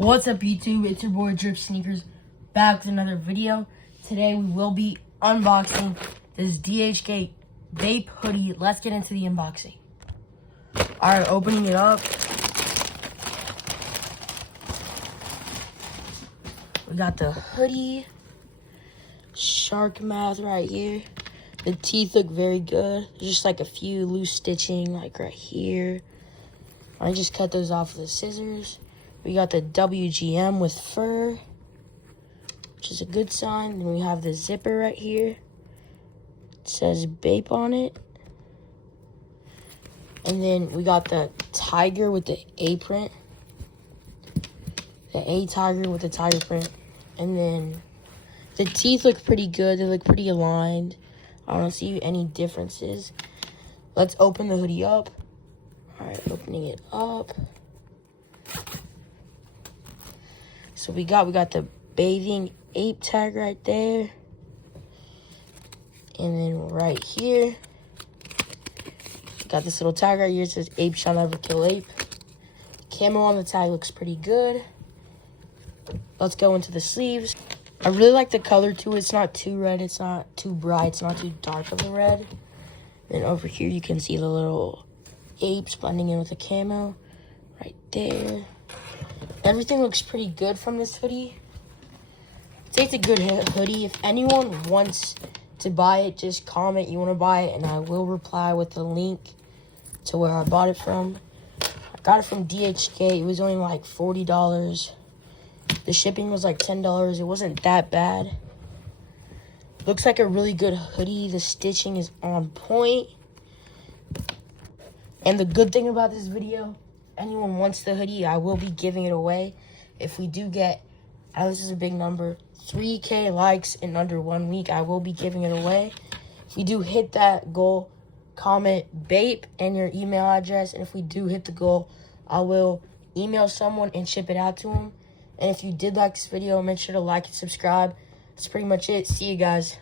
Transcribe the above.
What's up, YouTube? It's your boy Drip-SNKRS back with another video. Today we will be unboxing this DHK vape hoodie. Let's get into the unboxing. Alright, opening it up. We got the hoodie. Shark mouth right here. The teeth look very good. There's just like a few loose stitching like right here. I just cut those off with the scissors. We got the WGM with fur, which is a good sign. Then we have the zipper right here. It says bape on it. And then we got the tiger with the A print. The A tiger with the tiger print. And then the teeth look pretty good. They look pretty aligned. I don't see any differences. Let's open the hoodie up. Alright, opening it up. So we got the bathing ape tag right there. And then right here, got this little tag right here. It says ape shall never kill ape. Camo on the tag looks pretty good. Let's go into the sleeves. I really like the color too. It's not too red. It's not too bright. It's not too dark of a red. Then over here you can see the little apes blending in with the camo right there. Everything looks pretty good from this hoodie. I'd say it's a good hoodie. If anyone wants to buy it, just comment you want to buy it, and I will reply with the link to where I bought it from. I got it from DHK. It was only like $40. The shipping was like $10. It wasn't that bad. Looks like a really good hoodie. The stitching is on point. And the good thing about this video, anyone wants the hoodie, I will be giving it away. If we do get, this is a big number, 3K likes in under 1 week, I will be giving it away. If we do hit that goal, comment bape and your email address. And if we do hit the goal, I will email someone and ship it out to them. And if you did like this video, make sure to like and subscribe. That's pretty much it. See you guys.